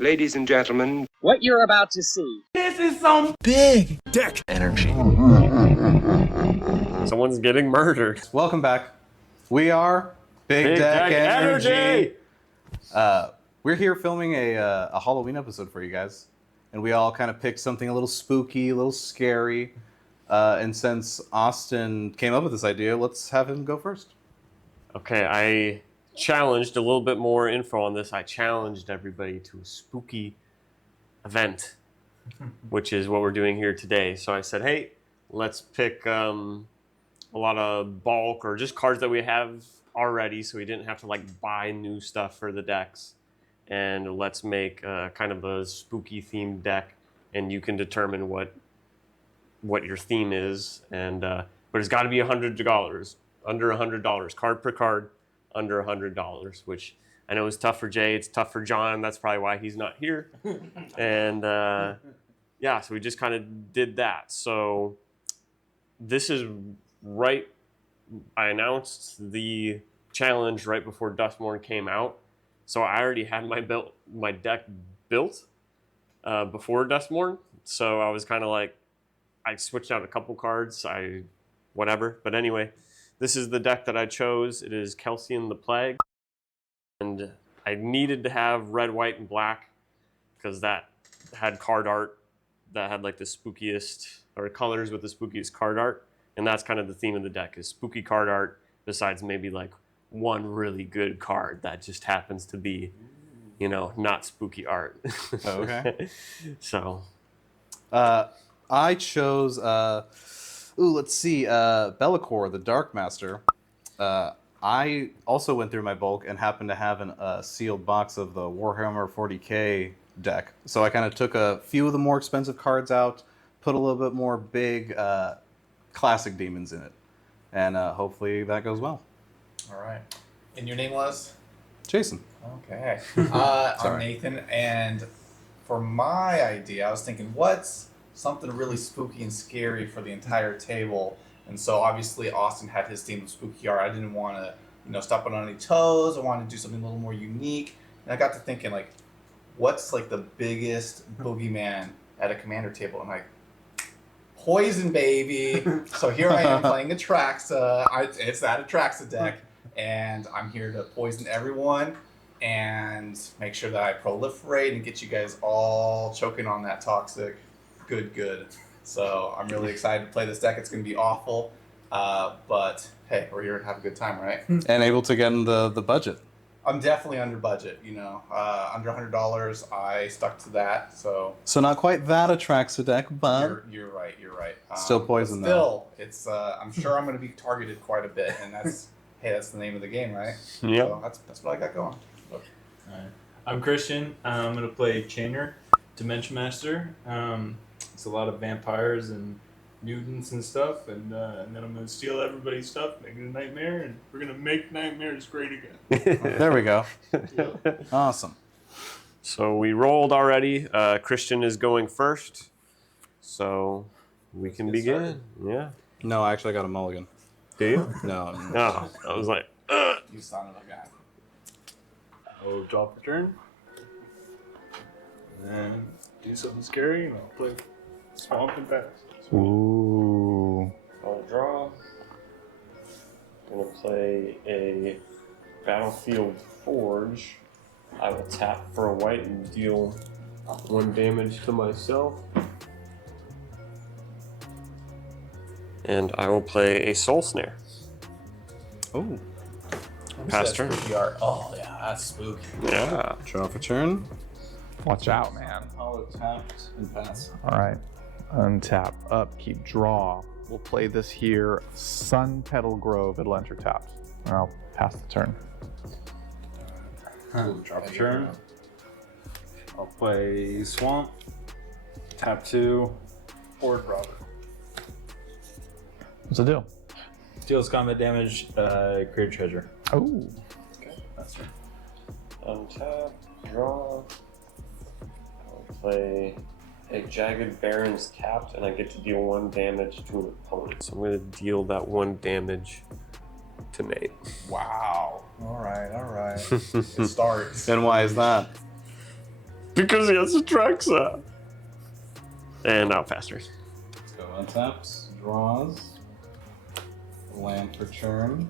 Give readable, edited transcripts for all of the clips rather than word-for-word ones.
Ladies and gentlemen, what you're about to see. This is some big deck energy. Someone's getting murdered. Welcome back. We are Big Deck Energy. We're here filming a Halloween episode for you guys. And we all kind of picked something a little spooky, a little scary. And since Austin came up with this idea, let's have him go first. Okay, I challenged a little bit more info on this. I challenged everybody to a spooky event, which is what we're doing here today. So I said, hey, let's pick a lot of bulk or just cards that we have already, so we didn't have to like buy new stuff for the decks. And let's make kind of a spooky themed deck, and you can determine what your theme is. And but it's got to be $100, under $100, card per card, under $100, which I know is tough for Jay. It's tough for John. That's probably why he's not here. And yeah, so we just kind of did that. So this is right. I announced the challenge right before Dustmorn came out. So I already had my deck built before Dustmorn. So I was kind of like, I switched out a couple cards, whatever. But anyway, this is the deck that I chose. It is Kelsien the Plague. And I needed to have red, white, and black because that had card art that had like the spookiest, or colors with the spookiest card art. And that's kind of the theme of the deck, is spooky card art, besides maybe like one really good card that just happens to be, you know, not spooky art. Oh, okay. So I chose let's see, Bellicor, the Dark Master. I also went through my bulk and happened to have a sealed box of the Warhammer 40k deck. So I kind of took a few of the more expensive cards out, put a little bit more big classic demons in it. And hopefully that goes well. All right. And your name was? Jayson. Okay. I'm Nathan, and for my idea, I was thinking, what's something really spooky and scary for the entire table? And so obviously Austin had his theme of spooky art. I didn't want to, step on any toes. I wanted to do something a little more unique. And I got to thinking, like, what's like the biggest boogeyman at a commander table? And like, poison, baby. So here I am playing Atraxa. It's that Atraxa deck. And I'm here to poison everyone and make sure that I proliferate and get you guys all choking on that toxic good. So I'm really excited to play this deck. It's going to be awful. But hey, we're here to have a good time, right? And able to get in the budget. I'm definitely under budget, under $100. I stuck to that. So not quite that Atraxa deck, but you're right. Still poison though. Still, it's I'm sure I'm going to be targeted quite a bit, and that's hey, that's the name of the game, right? Yeah. So that's what I got going. All right. I'm Christian. I'm going to play Chainer, Dementia Master. It's a lot of vampires and mutants and stuff, and then I'm going to steal everybody's stuff, make it a nightmare, and we're going to make nightmares great again. There we go. Awesome. So we rolled already. Christian is going first, so we can begin. Yeah. No, actually I got a mulligan. Do you? No. Oh, I was like, You son of a guy. I'll drop the turn, and then do something scary, and I'll play Swamp and Pass. ooh. I'll draw. Gonna play a Battlefield Forge. I will tap for a white and deal 1 damage to myself. And I will play a Soul Snare. Oh. Pass turn. Spooky art. Oh yeah, that's spooky. Yeah. Draw for turn. Watch out, man. Hollow tapped and pass. All right. Untap, upkeep, draw. We'll play this here. Sun Petal Grove. It'll enter tapped. And I'll pass the turn. Drop the turn. I'll play Swamp, tap 2, Horde Robber. What's the deal? Deals combat damage, create treasure. Oh. Okay, that's right. Untap, draw. I'll play a Jagged Baron's Capped, and I get to deal 1 damage to an opponent. So I'm going to deal that 1 damage to Nate. Wow. All right. It starts. And why is that? Because he has Atraxa. And now faster. Let's go untaps, draws, land for turn,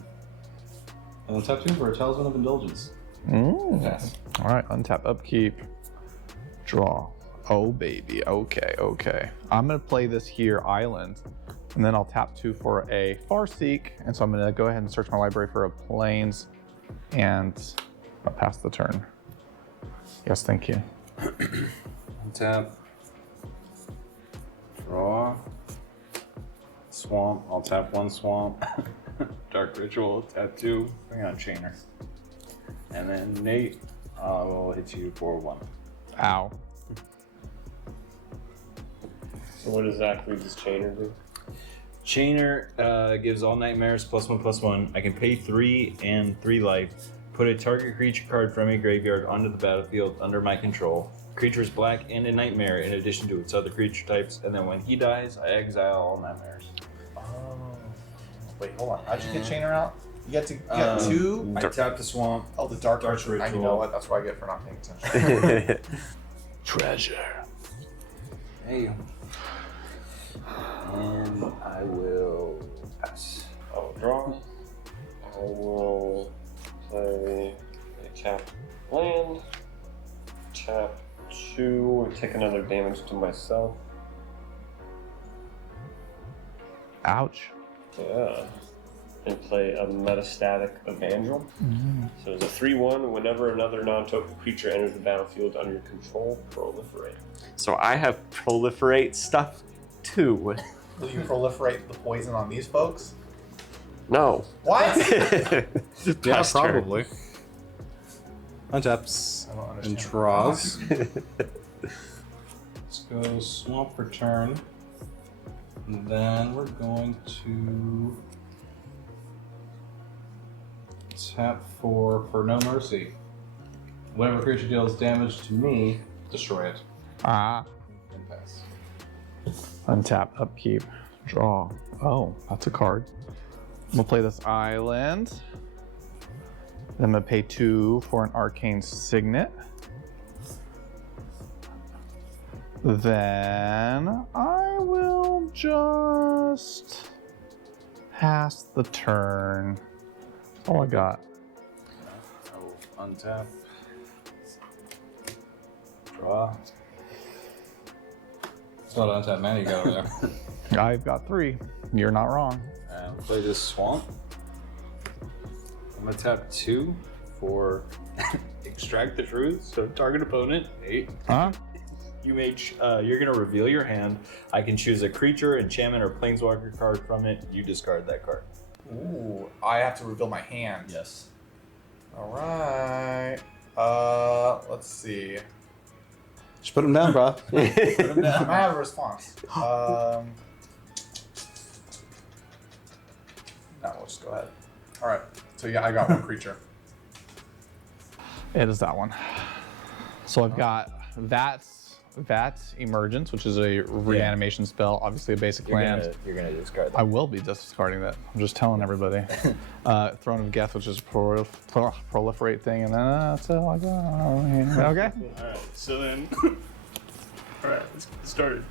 and then tap 2 for a Talisman of Indulgence. Yes. All right, untap, upkeep, draw. Oh, baby. Okay, okay. I'm going to play this here, Island, and then I'll tap 2 for a Farseek. And so I'm going to go ahead and search my library for a Plains, and I'll pass the turn. Yes, thank you. Untap. Draw. Swamp. I'll tap 1 swamp. Dark Ritual. Tap 2. Bring on Chainer. And then Nate, I will hit you for 1. Ow. So what exactly does Chainer do? Chainer gives all nightmares +1/+1. I can pay 3 and 3 life. Put a target creature card from a graveyard onto the battlefield under my control. Creature is black and a nightmare in addition to its other creature types. And then when he dies, I exile all nightmares. Oh. Wait, hold on. How'd you get Chainer out? You get to get 2? I tap the swamp. Oh, the Dark Ritual. Ritual. You know what? That's what I get for not paying attention. Treasure. Hey. And I will pass. I'll draw. I will play a tap land. Tap 2 and take another damage to myself. Ouch. Yeah. And play a metastatic Evangel. So it's a 3/1. Whenever another non-token creature enters the battlefield under your control, proliferate. So I have proliferate stuff too. Will you proliferate the poison on these folks? No. What? Yeah, Pass turn. probably. Untaps I don't and understand. draws. Let's go swamp for turn. And then we're going to tap 4 for No Mercy. Whenever creature deals damage to me, destroy it. Ah. And pass. Untap, upkeep, draw. Oh, that's a card. We'll play this Island. Then I'm going to pay 2 for an Arcane Signet. Then I will just pass the turn. That's all I got. I will untap. Draw. It's not untap mana you got over there. I've got 3. You're not wrong. And play this swamp. I'm gonna tap 2 for extract the truth. So target opponent, 8. Huh? You may you're gonna reveal your hand. I can choose a creature, enchantment, or planeswalker card from it. You discard that card. Ooh, I have to reveal my hand. Yes. All right. Let's see. Just put him down, bro. I have a response. No, we'll just go ahead. All right. So yeah, I got 1 creature. It is that one. So I've got That's Emergence, which is a reanimation spell, obviously a basic land. You're gonna discard that. I will be discarding that. I'm just telling everybody. Throne of Geth, which is a proliferate thing, and then that's all I got. Okay? Alright, so then alright, let's get started.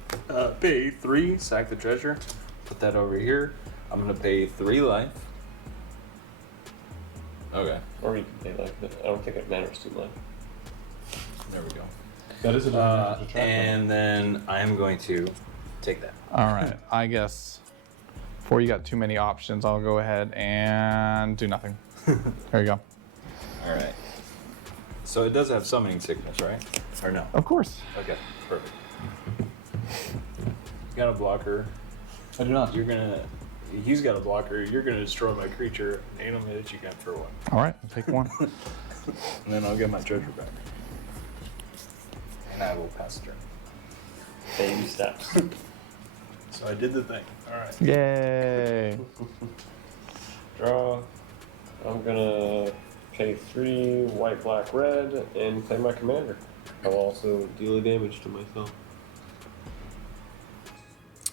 Pay 3, sack the treasure. Put that over here. I'm gonna pay 3 life. Okay, Or you can pay life, but I don't think it matters too much. there we go. That is a And then I am going to take that. All right. I guess before you got too many options, I'll go ahead and do nothing. There you go. Alright. So it does have summoning sickness, right? Or no? Of course. Okay, perfect. Got a blocker. I do not. He's got a blocker. You're gonna destroy my creature, and I'm gonna hit you again for 1. All right. I'll take 1. And then I'll get my treasure back. And I will pass the turn. Baby steps. So I did the thing. Alright. Yay. Draw. I'm gonna pay 3 white, black, red, and play my commander. I'll also deal a damage to myself.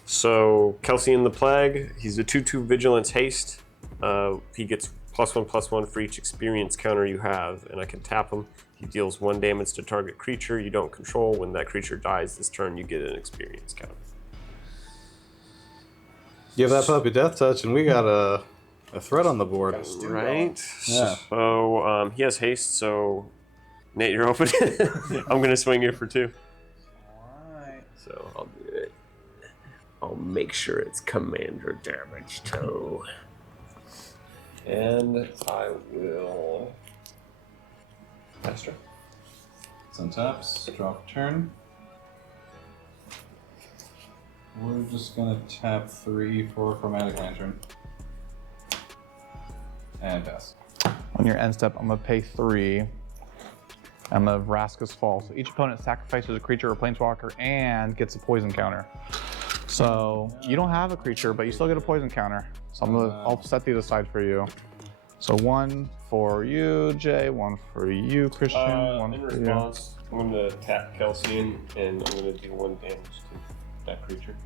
So Kelsien the Plague, he's a 2/2 Vigilance Haste. He gets +1/+1 for each experience counter you have, and I can tap him He deals 1 damage to target creature you don't control. When that creature dies this turn, you get an experience count. Give that puppy death touch, and we got a threat on the board. Right? Yeah. So he has haste, so Nate, you're open. I'm going to swing you for 2. Alright. So I'll do it. I'll make sure it's commander damage too. And I will. Master. It's on taps. Drop turn. We're just gonna tap 3 for Chromatic Lantern. And pass. On your end step, I'm gonna pay 3. I'm gonna Vraska's Fall. So each opponent sacrifices a creature or planeswalker and gets a poison counter. So you don't have a creature, but you still get a poison counter. So I'll set these aside for you. So 1 for you, Jay, 1 for you, Christian, 1 in for response, I'm going to tap Kelsien and I'm going to do 1 damage to that creature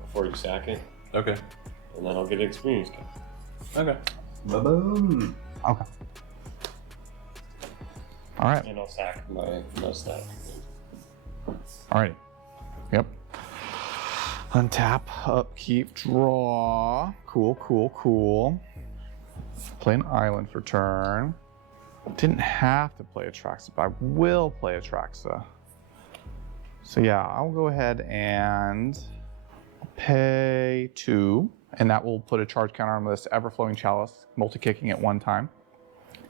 before you sack it. Okay. And then I'll get an experience count. Okay. Ba-boom. you. Okay. All right. And I'll sack my stack. Alrighty. Yep. Untap, upkeep, draw. Cool, cool, cool. Play an island for turn. Didn't have to play Atraxa, but I will play Atraxa. So yeah, I'll go ahead and pay 2, and that will put a charge counter on this Ever-Flowing Chalice, multi-kicking it 1 time.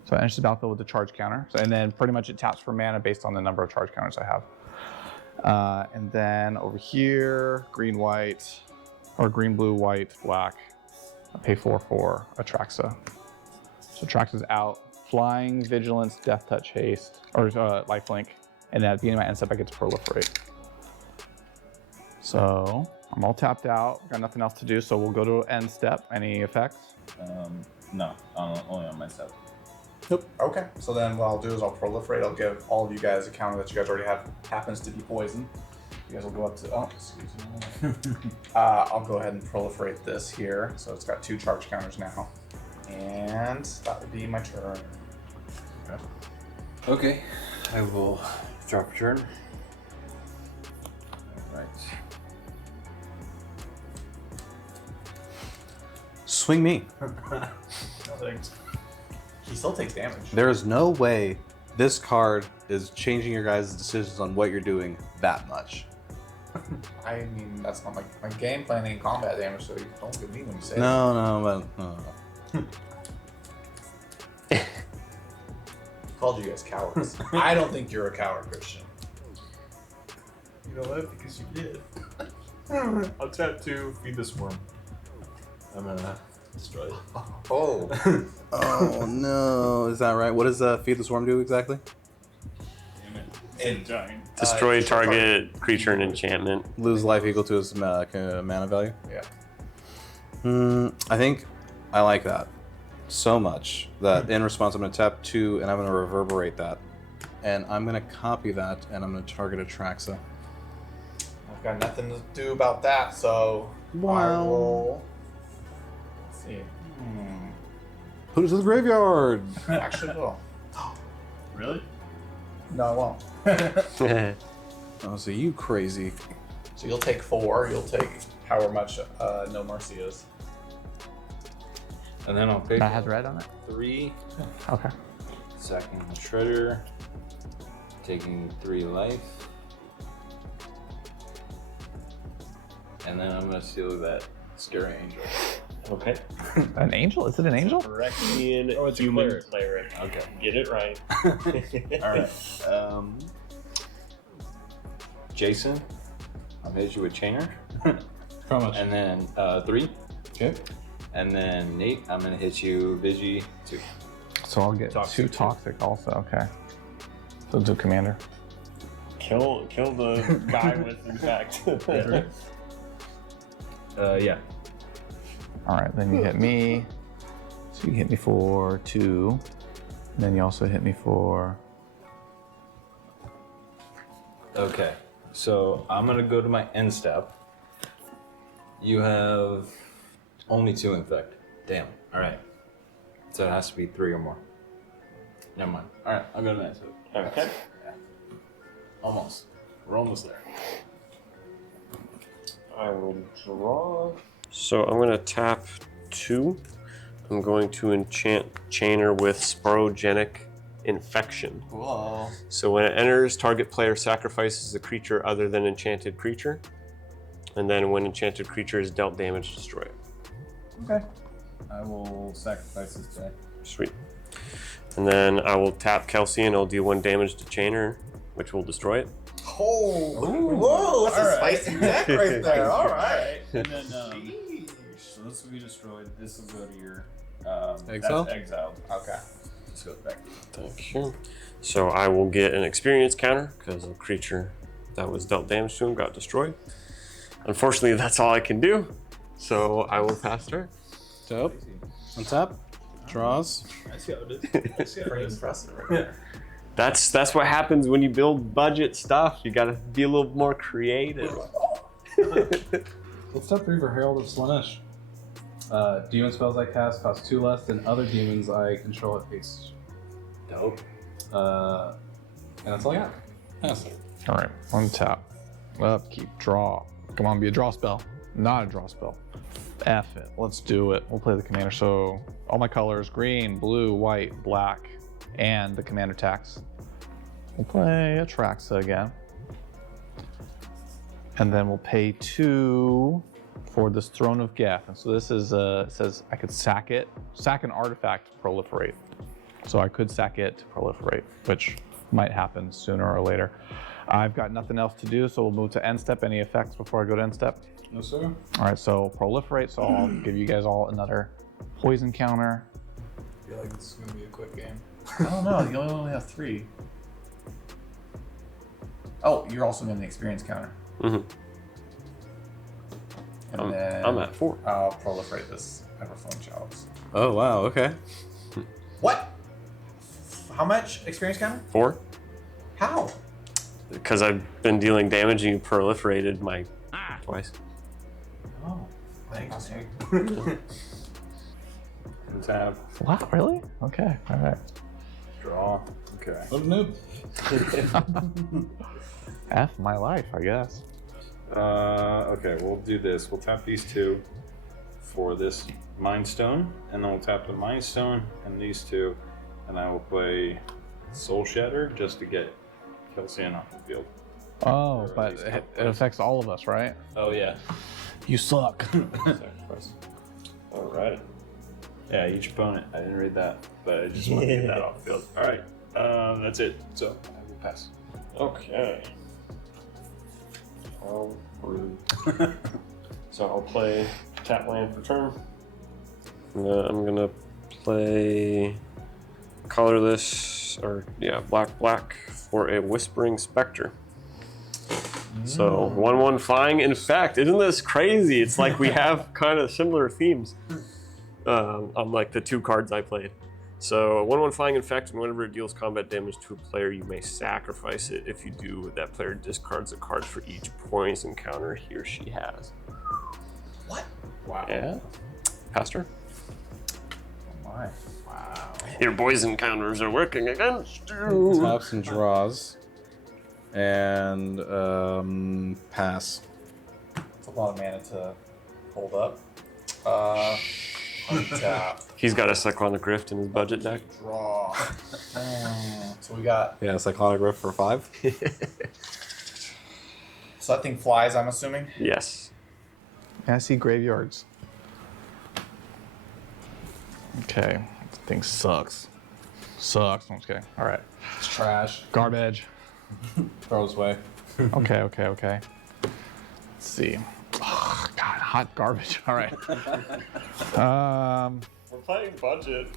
So it enters the battlefield with the charge counter. So, and then pretty much it taps for mana based on the number of charge counters I have. And then over here, green, white, or green, blue, white, black. I pay 4 for Atraxa. So Atraxa's out. Flying, Vigilance, Death Touch, Haste, or Lifelink. And then at the beginning of my end step, I get to Proliferate. So I'm all tapped out. Got nothing else to do, so we'll go to end step. Any effects? No, only on my step. Nope. Okay. So then what I'll do is I'll proliferate. I'll give all of you guys a counter that you guys already have. Happens to be poison. You guys will go up to. Oh, excuse me. I'll go ahead and proliferate this here. So it's got 2 charge counters now, and that would be my turn. Okay. Okay, I will drop a turn. Alright. Swing me. No thanks. He still takes damage. There is no way this card is changing your guys' decisions on what you're doing that much. I mean, that's not my game plan ain't combat damage, so you don't get me when you say No. Called you guys cowards. I don't think you're a coward, Christian. You know what? Because you did. I'll tap 2, feed the swarm. I'm gonna destroy it. Oh. Oh no, is that right? What does Feed the Swarm do exactly? Damn it. And- giant. Destroy target creature and enchantment. Lose life equal to its mana value? Yeah. I think I like that so much that in response I'm going to tap 2 and I'm going to reverberate that. And I'm going to copy that and I'm going to target Atraxa. I've got nothing to do about that, so I Wow. will. Let's see. Put it to the graveyard! Actually, will. Really? No, I won't. Oh, so you crazy. So you'll take 4. You'll take however much No Mercy is. And then I'll pick That has red on it? 3, Okay. sacking the Shredder, taking 3 life. And then I'm gonna steal that Scary Angel. Okay. An angel? Is it an angel? Phyrexian Oh, it's a human cleric. cleric. Okay. Get it right. Alright. Jayson, I'll hit you with Chainer. How much? And then 3. Okay. And then Nate, I'm gonna hit you Vigi 2. So I'll get Toxic 2 too. toxic also, okay. So do commander. Kill the guy with infect. Yeah. All right, then you hit me. So you hit me for 2. And then you also hit me for... Okay. So I'm gonna go to my end step. You have only 2 infect. Damn. Alright. So it has to be 3 or more. Never mind. All right, I'll go to massive. Okay. Almost. We're almost there. I will draw. So I'm going to tap 2. I'm going to enchant Chainer with Sporogenic Infection. Whoa. So when it enters, target player sacrifices a creature other than enchanted creature. And then when enchanted creature is dealt damage, destroy it. Okay. I will sacrifice this guy. Sweet. And then I will tap Kelsien. I'll deal 1 damage to Chainer, which will destroy it. Oh, whoa, that's a spicy deck right there. All right. And then, so this will be destroyed. This will go to your Exile? That's exiled. Okay. This goes back. Thank you. So I will get an experience counter because a creature that was dealt damage to him got destroyed. Unfortunately, that's all I can do. So I will pass turn. Dope. Untap. Draws. I see how it is. I see how it Pretty is. impressive right there. That's what happens when you build budget stuff. You gotta be a little more creative. What's step 3 for Herald of Slaanesh? Demon spells I cast cost 2 less than other demons I control at haste. Dope. And that's all I got. Yes. All right, untap. Upkeep, draw. Come on, be a draw spell. Not a draw spell. F it. Let's do it. We'll play the commander. So all my colors: green, blue, white, black, and the commander tax. We'll play Atraxa again. And then we'll pay 2 for this Throne of Geth. And so this is it says I could sack an artifact to proliferate. So I could sack it to proliferate, which might happen sooner or later. I've got nothing else to do, so we'll move to end step. Any effects before I go to end step? No, sir. All right, so proliferate. So I'll give you guys all another poison counter. I feel like this is gonna be a quick game. I don't know. You only have 3. Oh, you're also getting the experience counter. Mm-hmm. And then I'm at 4. I'll proliferate this Everflowing Chalice. Oh, wow. Okay. What? How much experience counter? 4. How? Because I've been dealing damage and you proliferated my twice. Oh, thanks. Untap. Wow, really? Okay, all right. Draw. Okay. What a noob. F my life, I guess. Okay, we'll do this. We'll tap these 2 for this Mind Stone, and then we'll tap the Mind Stone and these 2, and I will play Soul Shatter just to get Kelsien off the field. Oh, but it affects all of us, right? Oh yeah. You suck. All right. Yeah, each opponent. I didn't read that, but I just want to get that off the field. All right. That's it. So I will pass. Okay. Oh, rude. So I'll play tap land for turn. I'm gonna play colorless, or yeah, black for a Whispering Spectre. So 1/1 flying infect. Isn't this crazy? It's like we have kind of similar themes on like the 2 cards I played. So 1/1 flying infect, and whenever it deals combat damage to a player, you may sacrifice it. If you do, that player discards a card for each poison counter he or she has. What? Wow. Yeah. Pastor? Oh my. Wow. Your poison counters are working against you. Taps and draws. And pass. It's a lot of mana to hold up. Untap. He's got a Cyclonic Rift in his budget deck. Draw. So we got. Yeah, Cyclonic Rift for 5. So that thing flies, I'm assuming. Yes. I see graveyards. Okay, this thing sucks. Sucks. I'm just kidding. All right. It's trash. Garbage. Throws away. Okay. Let's see. Oh, God, hot garbage. All right. We're playing budget.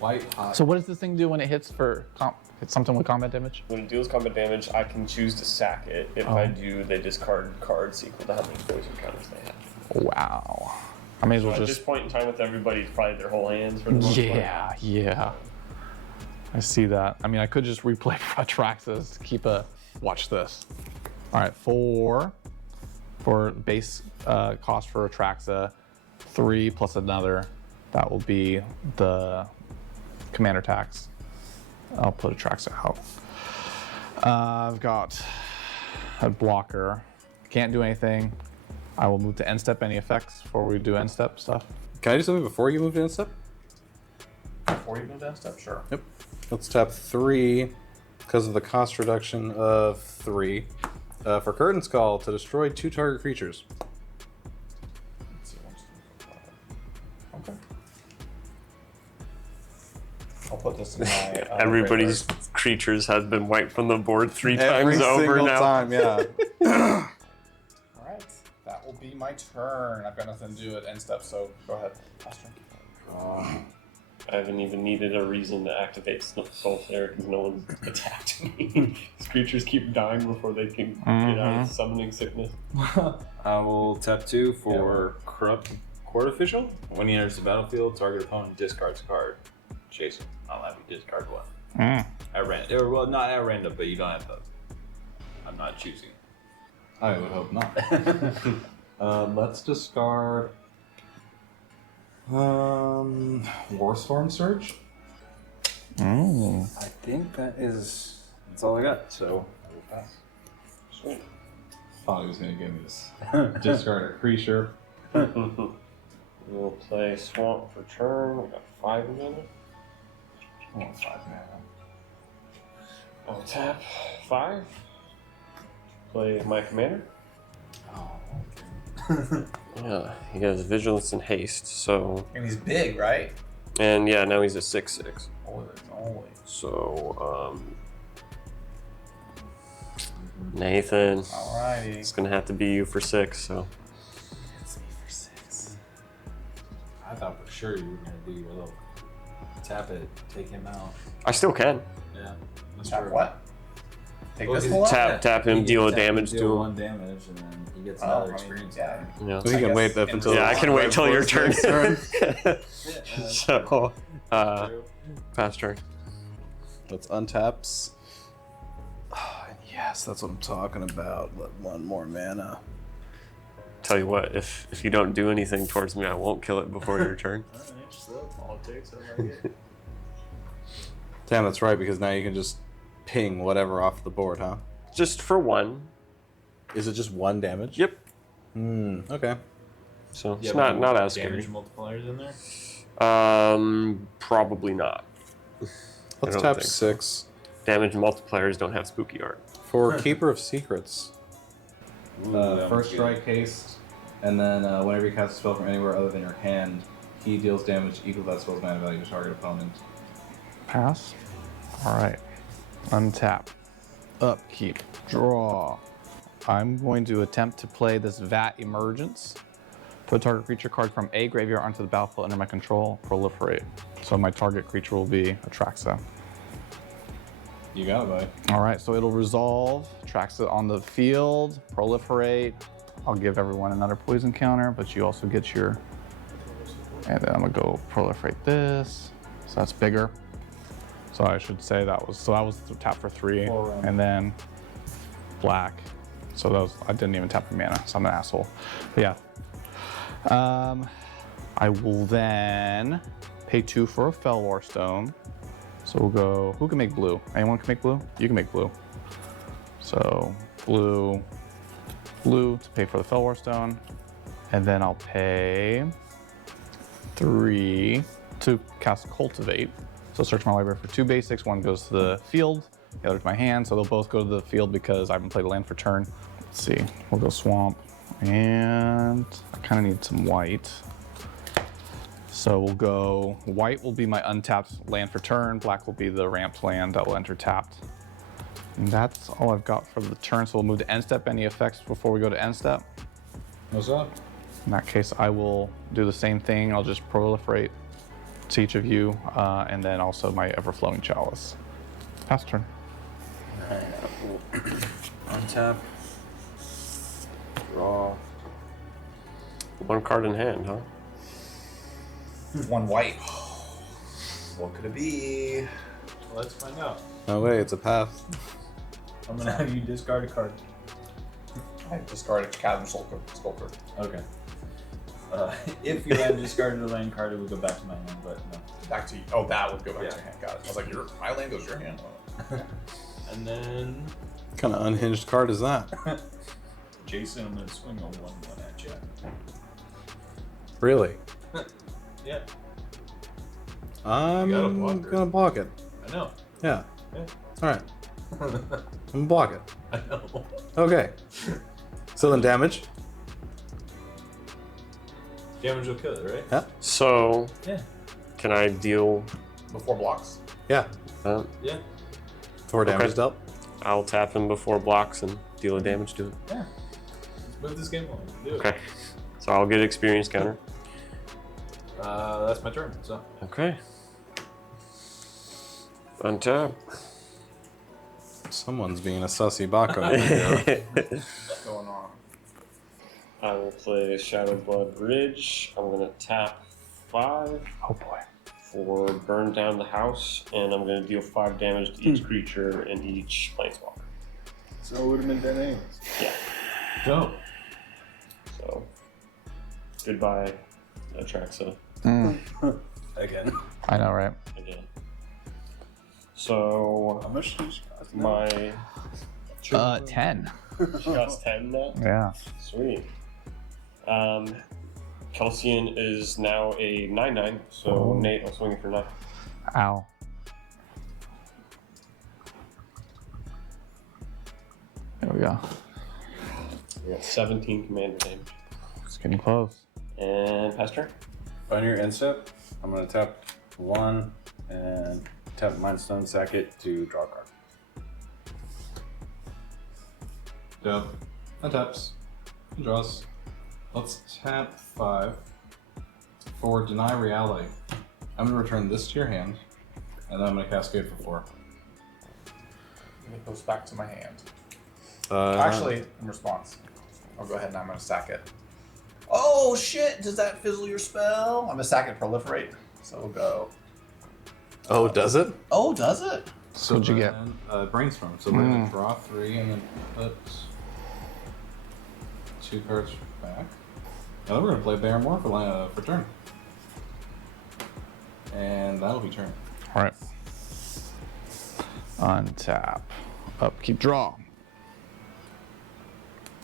White hot. So what does this thing do when it hits hits something with combat damage? When it deals combat damage, I can choose to sack it. If I do, they discard cards equal to how many poison counters they have. Wow. I may as well At this just. point in time with everybody, it's probably their whole hands for the most part. Yeah. I see that. I mean, I could just replay Atraxas to keep a. Watch this. All right, 4 for base cost for Atraxa, 3 plus another. That will be the commander tax. I'll put Atraxa out. I've got a blocker. Can't do anything. I will move to end step. Any effects before we do end step stuff? Can I do something before you move to end step? Before you move down step, sure. Yep. Let's tap 3 because of the cost reduction of 3 for Curtain's Call to destroy 2 target creatures. Let's see, 1, 2, 3, 4, 5. Okay. I'll put this in my. Everybody's creatures has been wiped from the board 3 Every times over single now. time, yeah. All right, that will be my turn. I've got nothing to do at end step, so go ahead. Last turn. I haven't even needed a reason to activate Soul Flare because no one's attacked me. These creatures keep dying before they can get out of summoning sickness. I will tap 2 for Corrupt Court Official. When he enters the battlefield, target opponent discards a card. Jayson, I'll have you discard 1. At random. Well, not at random, but you don't have to. I'm not choosing. I would hope not. Let's discard Warstorm Surge. Oh. I think that's all I got, so I will pass. Sweet. Thought he was going to give me this. Discard a creature. We'll play Swamp for turn. We got 5 of them. I want 5 mana. I'll tap 5. Play my commander. Oh, Yeah, he has Vigilance and Haste, so. And he's big, right? And yeah, now he's a 6/6. Holy moly. So, Nathan. Alrighty. It's gonna have to be you for 6, so. It's me for 6. I thought for sure you were gonna do your little tap it, take him out. I still can. Yeah. Tap what? Take Well, this he's one? Tap him, He deal a gets damage deal to him. 1 damage, and then he gets Oh, another I mean, experience. yeah. Yeah. We I can guess wait up until. Yeah, I can wait till your turn. Yeah, So, true. fast turn. Let's untaps. Yes, that's what I'm talking about. Let 1 more mana. Tell you what, if you don't do anything towards me, I won't kill it before your turn. Alright, so politics, I like it. Damn, that's right, because now you can just ping whatever off the board, huh? Just for 1. Is it just 1 damage? Yep. Okay. So Yeah, it's but not as damage scary. multipliers in there. Probably not. Let's don't tap think 6 Damage multipliers don't have spooky art. for Keeper of Secrets. Ooh, that one's First good. strike haste, and then whenever you cast a spell from anywhere other than your hand, he deals damage equal to that spell's mana value to target opponent. Pass. All right. Untap. Upkeep. Draw. I'm going to attempt to play this Vat Emergence. Put a target creature card from a graveyard onto the battlefield under my control. Proliferate. So my target creature will be Atraxa. You got it, buddy. All right, so it'll resolve. Atraxa on the field. Proliferate. I'll give everyone another poison counter, but you also get your. And then I'm gonna go proliferate this. So that's bigger. So I should say that was the tap for 3, and then black. So that was, I didn't even tap the mana, so I'm an asshole. But yeah. I will then pay 2 for a Fellwar Stone. So we'll go, who can make blue? Anyone can make blue? You can make blue. So blue to pay for the Fellwar Stone. And then I'll pay 3 to cast Cultivate. So search my library for 2 basics. 1 goes to the field, the other to my hand. So they'll both go to the field because I haven't played a land for turn. Let's see, we'll go Swamp. And I kind of need some white. So we'll go, white will be my untapped land for turn. Black will be the ramped land that will enter tapped. And that's all I've got for the turn. So we'll move to end step. Any effects before we go to end step? What's up? In that case, I will do the same thing. I'll just proliferate to each of you, and then also my ever-flowing chalice. Pass turn. Untap. Draw. 1 card in hand, huh? 1 white. What could it be? Let's find out. No way, it's a path. I'm gonna have you discard a card. I discarded Chasm Sculptor. Okay. If you had discarded a land card, it would go back to my hand, but no. Back to you. Oh, that would go back Yeah. to your hand. Got it. I was like, my land goes to your hand. And then What kind of unhinged card is that? Jayson, I'm gonna swing a 1/1 at you. Really? Yeah, I'm got a blocker. gonna block it. I know. Yeah. Yeah. All right. I'm gonna block it. I know. Okay. So then damage. Damage will kill it, right? Yeah. So, Yeah. can I deal? Before blocks. Yeah. Yeah. 4 damage Okay. dealt. I'll tap him before blocks and deal a damage to it. Yeah. Let's move this game along. Do it. Okay. So I'll get experience counter. That's my turn. So Okay. Untap. Someone's being a sussy Bako. What's going on? I will play Shadow Blood Bridge. I'm gonna tap 5 Oh boy. for burn down the house, and I'm gonna deal 5 damage to each creature and each planeswalker. so it would have been dead anyways. Yeah. Go. So goodbye, Atraxa. Again. I know, right? Again. So How much do you cost? my 10. she costs 10 now. Yeah. Sweet. Kelsien is now a 9/9, so Oh. Nate, I'm swinging for 9. Ow. There we go. We got 17 commander damage. It's getting close. And pass turn. On your end step, I'm gonna tap 1 and tap Mindstone, sack it to draw a card. Yep. Untaps. Draws. Let's tap 5 for Deny Reality. I'm gonna return this to your hand, and then I'm gonna cascade for 4. And it goes back to my hand. Uh, Actually, in response, I'll go ahead and I'm gonna sack it. Oh shit! Does that fizzle your spell? I'm gonna sack it proliferate. So we'll go. Oh, does it? Oh, does it? So what'd you get? Brainstorm. So we're gonna draw 3 and then put 2 cards back. And then we're gonna play Barrymore for turn. And that'll be turn. All right. Untap. Upkeep. Draw.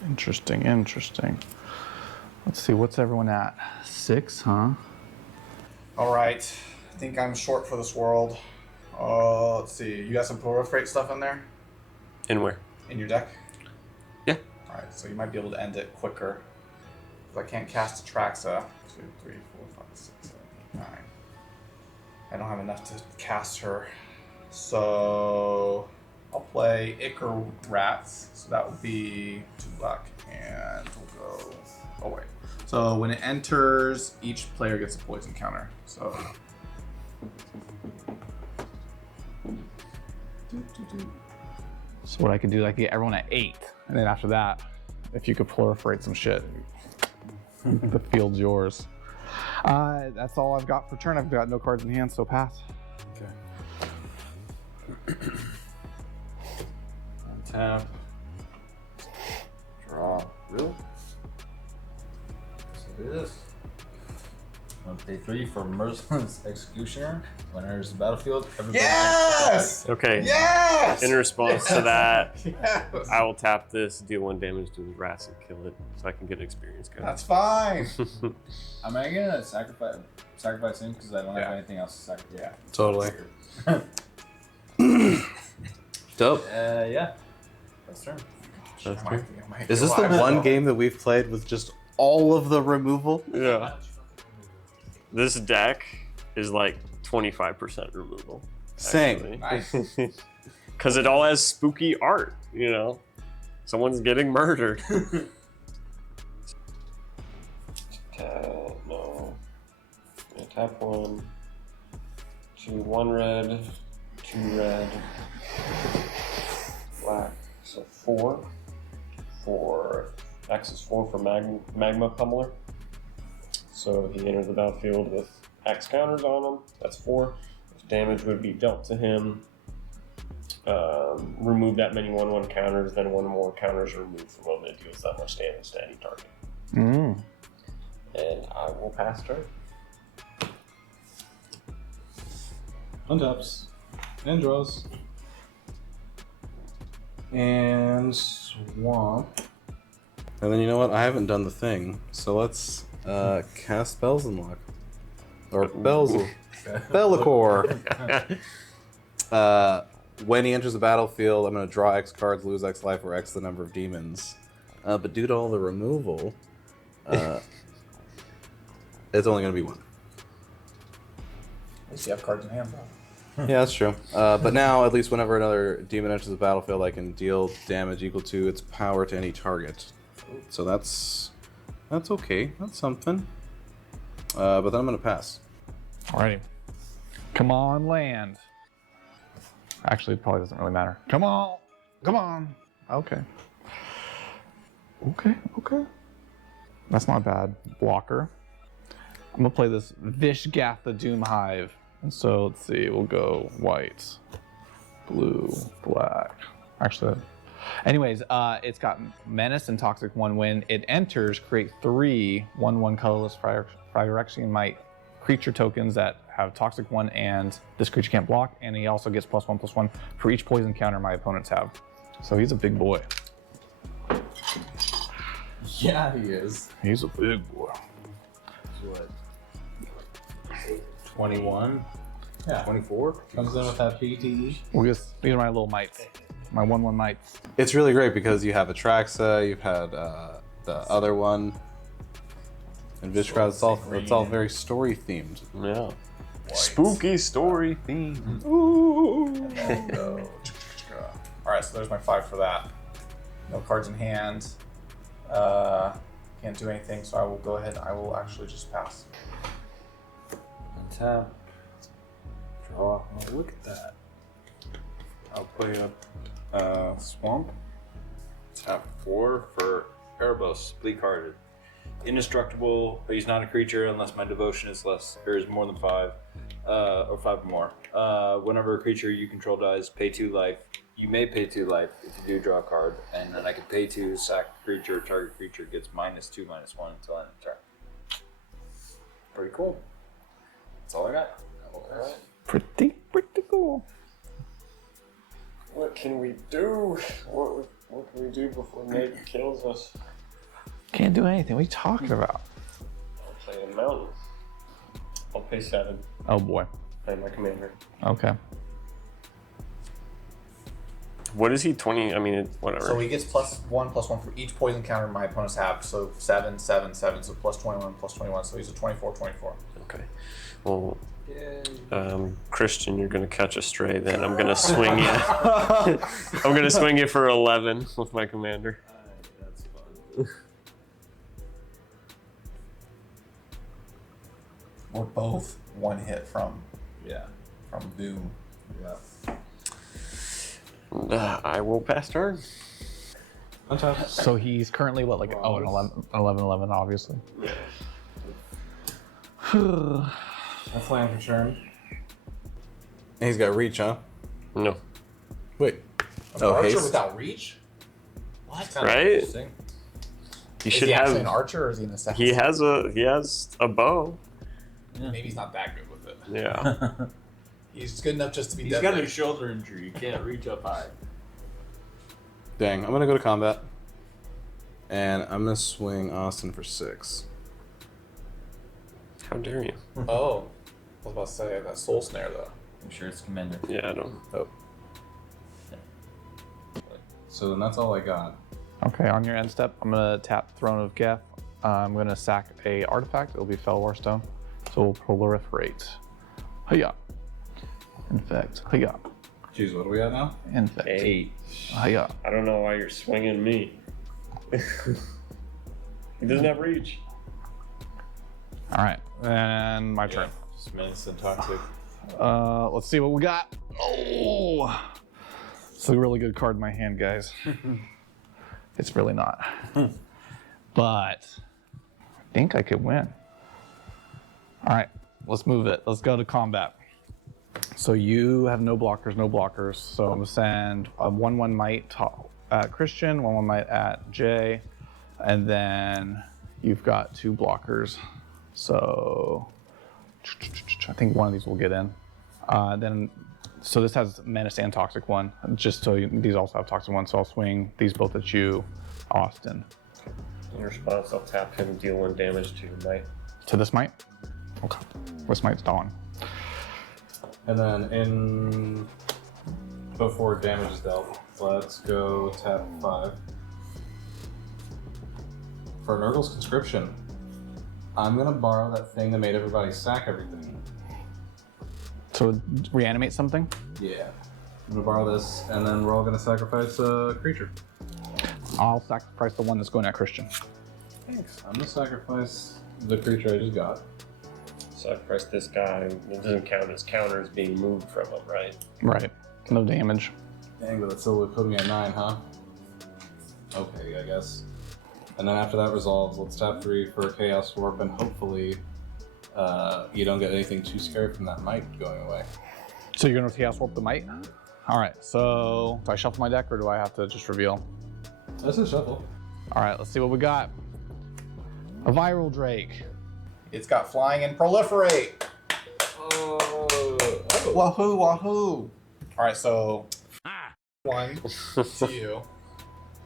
Interesting. Interesting. Let's see. What's everyone at? 6, huh? All right. I think I'm short for this world. Let's see. You got some proliferate stuff in there In where? in your deck? Yeah. All right. So you might be able to end it quicker. 'Cause I can't cast Atraxa. 2, 3, 4, 5, 6, 7, 8, 9. I don't have enough to cast her. So I'll play Ichor Rats. So that would be 2 black, and we'll go. Oh wait. So when it enters, each player gets a poison counter. So. So what I could do, I could get everyone at 8, and then after that, if you could proliferate some shit, the field's yours. That's all I've got for turn. I've got no cards in hand, so pass. Okay. Untap. Draw. Really? So do this. I'm gonna pay 3 for Merciless Executioner. When it enters the battlefield, everybody Yes! Okay. Yes! In response to that, Yes! I will tap this, deal 1 damage to his rats and kill it, so I can get experience counter. That's fine. Am I gonna sacrifice him because I don't have anything else to sacrifice? Yeah. Totally. Dope. Yeah. That's turn. That's I might Is go this the live. one game that we've played with just all of the removal? Yeah. This deck is like 25% removal. Same. Nice. Because it all has spooky art, you know? Someone's getting murdered. No. Yeah, tap 1. 2, 1 red. 2 red. Black. So 4. 4. X is 4 for Magma Pummeler. So he enters the battlefield with X counters on him. That's 4. If damage would be dealt to him, remove that many 1/1 counters, then 1 more counters are removed from him. It deals that much damage to any target. And I will pass turn. Untaps. And draws. And swamp. And then you know what? I haven't done the thing. So let's cast Spells and Lock. Or Bellicor. When he enters the battlefield, I'm going to draw X cards, lose X life, or X the number of demons. But due to all the removal, it's only going to be 1. At least you have cards in hand, bro. Yeah, that's true. But now, at least whenever another demon enters the battlefield, I can deal damage equal to its power to any target. So that's okay. That's something. But then I'm going to pass. Alrighty. Come on, land. Actually, it probably doesn't really matter. Come on. Come on. Okay. Okay. That's not bad. Blocker. I'm going to play this Vishgath the Doom Hive. And so, let's see. We'll go white, blue, black. Actually, anyways, it's got Menace and Toxic 1 when it enters, create 3 1/1 colorless Phyrexian Might creature tokens that have Toxic 1 and this creature can't block, and he also gets +1/+1 for each poison counter my opponents have. So he's a big boy. Yeah, he is. He's a big boy. What? 21? Yeah. 24? Comes in with that PTE. These are my little mites. My 1/1 mites. It's really great because you have Atraxa, you've had the other one, and Vishcraft. It's all very story themed. Yeah. Spooky story theme. Ooh. Alright, so there's my 5 for that. No cards in hand. Can't do anything, so I will go ahead. I will actually just pass. Untap. Draw. Oh, look at that. I'll play up Swamp. Tap 4 for Erebos, Bleak Hearted. Indestructible, but he's not a creature unless my devotion is less or is more than 5, or 5 or more. Whenever a creature you control dies, pay 2 life. You may pay 2 life if you do draw a card, and then I can pay 2, sack creature, target creature gets -2/-1 until end of turn. Pretty cool. That's all I got. Alright. Pretty cool. What can we do? What can we do before Nate kills us? Can't do anything. What are you talking about? I'll play a mountain. I'll pay 7. Oh boy. Play my commander. Okay. What is he? 20? I mean, whatever. So he gets +1/+1 for each poison counter my opponents have. So 7, 7, 7. So +21, +21. So he's a 24/24. Okay. Well, Christian, you're gonna catch a stray. Then I'm gonna swing you. I'm gonna swing you for 11 with my commander. That's fun. We're both 1 hit from Yeah. Doom. Yeah. I will pass turn. Untap. So he's currently what, like, an 11, obviously. That's land for turn. And he's got reach, huh? No. Wait. Archer haste. without reach? What? Right? Interesting. He Is should he actually have. an archer or is he an assassin? He has a bow. Maybe he's not that good with it. Yeah. He's good enough just to be He's deadly. got a shoulder injury. You can't reach up high. Dang, I'm gonna go to combat. And I'm gonna swing Austin for 6. How dare you? Oh. I was about to say that soul snare though. I'm sure it's Commander. Yeah, I don't. Oh. So then that's all I got. Okay, on your end step, I'm gonna tap Throne of Geth. I'm gonna sack a artifact. It'll be Felwar Stone. So we'll proliferate. Hiya. Infect. Hiya. Jeez, what are we at now? Infect. 8. Hiya. I don't know why you're swinging me. He doesn't have reach. All right, and my turn. Just Menace and Toxic. Let's see what we got. Oh, it's a really good card in my hand, guys. It's really not, but I think I could win. All right, let's move it. Let's go to combat. So you have no blockers. So I'm gonna send a 1/1 might at Christian, 1/1 might at Jay, and then you've got 2 blockers. So I think one of these will get in. So this has Menace and Toxic 1. Just so these also have Toxic 1. So I'll swing these both at you, Austin. In response, I'll tap him and deal 1 damage to your might. To this might? Okay. This might's gone. And then before damage is dealt, let's go tap 5. For Nurgle's Conscription, I'm gonna borrow that thing that made everybody sack everything. So reanimate something? Yeah. I'm gonna borrow this, and then we're all gonna sacrifice a creature. I'll sacrifice the one that's going at Christian. Thanks. I'm gonna sacrifice the creature I just got. Sacrifice this guy. It doesn't count as counters being moved from him, right? Right. No damage. Dang, but that still would put me at 9, huh? Okay, I guess. And then after that resolves, let's tap 3 for a Chaos Warp, and hopefully you don't get anything too scary from that might going away. So you're gonna Chaos Warp the might? All right, so do I shuffle my deck or do I have to just reveal? That's a shuffle. All right, let's see what we got. A Viral Drake. It's got flying and proliferate. Wahoo, wahoo. All right, so 1 to you.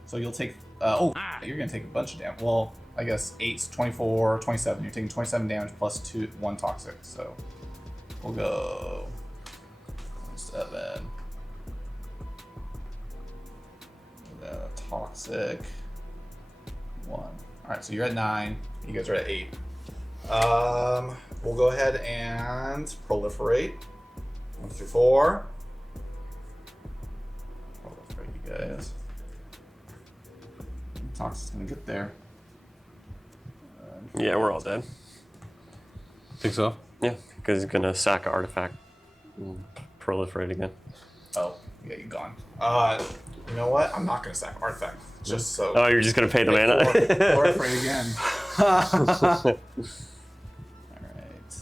So you'll take, you're gonna take a bunch of damage. Well, I guess 8's 24, 27. You're taking 27 damage plus 1 toxic. So we'll go 7. Toxic 1. All right, so you're at 9. You guys are at 8. We'll go ahead and proliferate. 1 through 4. Proliferate, you guys. Toxic's gonna get there. Yeah, we're all dead. Think so? Yeah, because he's gonna sack an artifact and proliferate again. Oh, yeah, you're gone. You know what? I'm not gonna sack artifact. Just so. Oh, you're just gonna pay the mana? Proliferate again. Alright.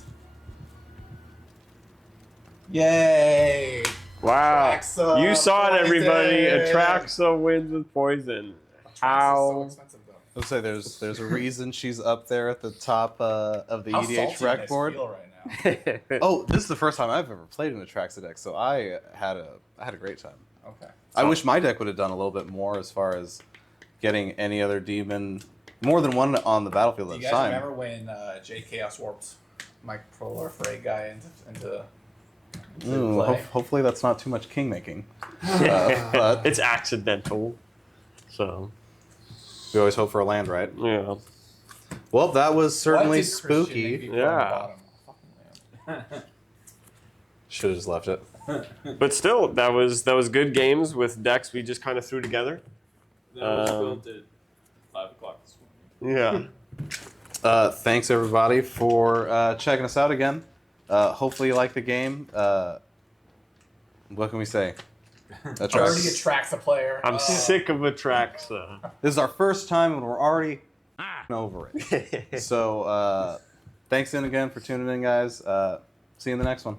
Yay! Wow. Atraxa, You saw it, everybody. poison. Atraxa wins with poison. Atraxa's How? so expensive, though. Let's say there's a reason she's up there at the top of the How EDH salty rec I board. feel right now. Oh, this is the first time I've ever played an Atraxa deck, so I had a great time. Okay. I wish my deck would have done a little bit more as far as getting any other demon, more than one on the battlefield Do at you a guys time. remember when Jay Chaos warped my proliferate guy into play? Hopefully that's not too much king making. But It's accidental. So, we always hope for a land, right? yeah. Well, that was certainly What did Christian make spooky. me put on the Yeah. bottom? Fucking Should have just left it. But still, that was good games with decks we just kind of threw together. That was built at 5 o'clock this morning. Yeah. Thanks everybody for checking us out again. Hopefully you like the game. What can we say? Already attracts a player. I'm sick of Atraxa. This is our first time and we're already over it. So thanks again for tuning in, guys. See you in the next one.